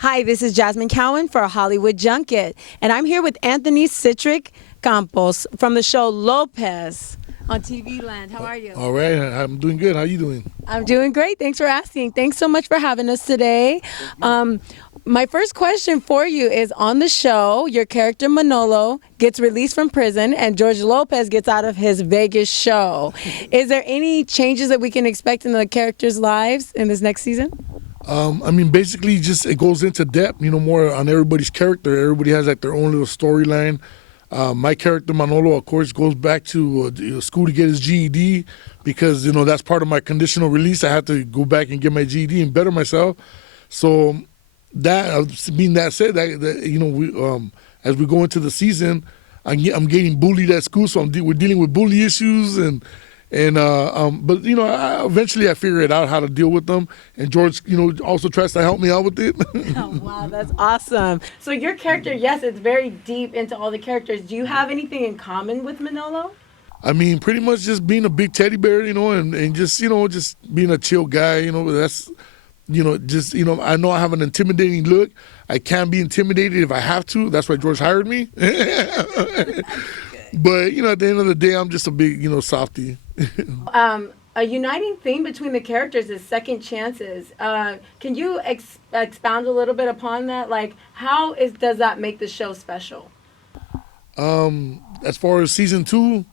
Hi, this is Jasmine Cowan for Hollywood Junket, and I'm here with Anthony Citric Campos from the show Lopez on TVLand. How are you? All right, I'm doing good. How you doing? I'm doing great. Thanks for asking. Thanks so much for having us today. My first question for you is, on the show, your character Manolo gets released from prison and George Lopez gets out of his Vegas show. Is there any changes that we can expect in the characters' lives in this next season? Basically, just it goes into depth, more on everybody's character. Everybody has like their own little storyline. My character Manolo, of course, goes back to school to get his GED because that's part of my conditional release. I have to go back and get my GED and better myself. So that said, as we go into the season, I'm getting bullied at school, so we're dealing with bully issues but eventually I figure it out how to deal with them, and George also tries to help me out with it. Oh, wow, that's awesome. So your character, yes, it's very deep into all the characters. Do you have anything in common with Manolo? Pretty much just being a big teddy bear, and just being a chill guy. That's I know I have an intimidating look. I can be intimidated if I have to. That's why George hired me. But at the end of the day, I'm just a big softy. A uniting theme between the characters is second chances. Can you expound a little bit upon that? Like, does that make the show special? As far as season 2,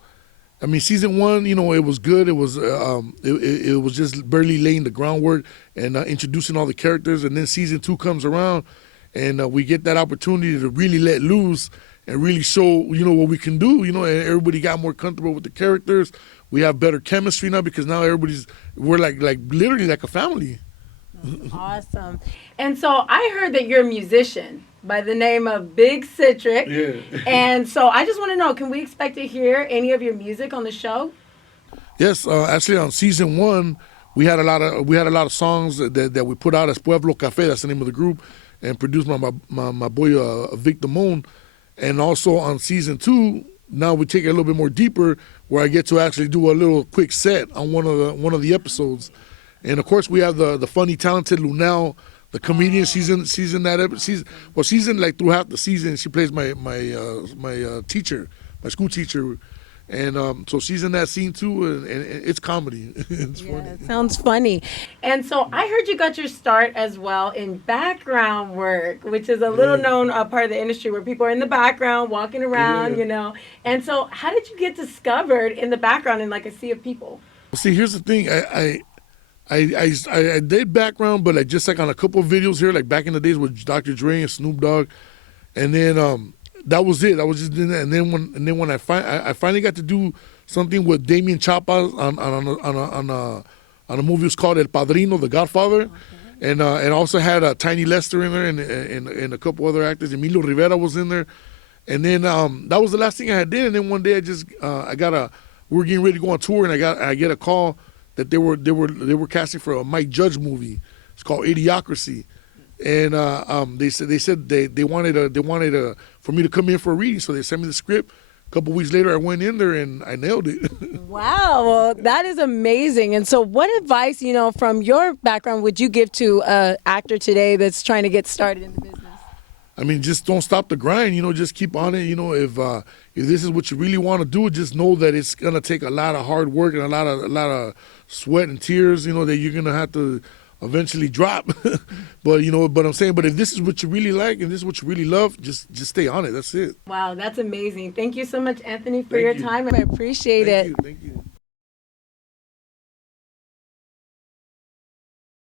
season 1, it was good. It was it was just barely laying the groundwork and introducing all the characters. And then season 2 comes around, and we get that opportunity to really let loose and really show what we can do. And everybody got more comfortable with the characters. We have better chemistry now because now we're like literally like a family. Awesome. And so I heard that you're a musician by the name of Big Citric. Yeah. And so I just want to know, can we expect to hear any of your music on the show? Yes, actually on season 1, we had a lot of songs that we put out as Pueblo Cafe. That's the name of the group, and produced by my boy Vic Damone. And also on season 2, now we take it a little bit more deeper, where I get to actually do a little quick set on one of the episodes. And of course we have the funny, talented Lunel, the comedian. She's in that episode. She's in like through half the season. She plays my teacher, my school teacher. And so she's in that scene too, and it's comedy. It's funny. It sounds funny. And so I heard you got your start as well in background work, which is a little known part of the industry where people are in the background walking around, And so how did you get discovered in the background in like a sea of people? See, here's the thing. I did background, but just like on a couple of videos here, like back in the days with Dr. Dre and Snoop Dogg, and then that was it. I was just doing that, and then when I finally got to do something with Damien Chapa on a movie. It was called El Padrino, The Godfather, okay. And also had Tiny Lester in there, and a couple other actors. Emilio Rivera was in there, and then that was the last thing I had did. And then one day we were getting ready to go on tour, and I get a call that they were casting for a Mike Judge movie. It's called Idiocracy. And they said they wanted for me to come in for a reading, so they sent me the script. A couple weeks later, I went in there and I nailed it. Wow, well, that is amazing. And so, what advice, from your background, would you give to an actor today that's trying to get started in the business? Just don't stop the grind. Just keep on it. If this is what you really want to do, just know that it's gonna take a lot of hard work and a lot of sweat and tears. That you're gonna have to eventually drop. but I'm saying, but if this is what you really like and this is what you really love, just stay on it. That's it. Wow, that's amazing. Thank you so much, Anthony, for your time. I appreciate it. Thank you.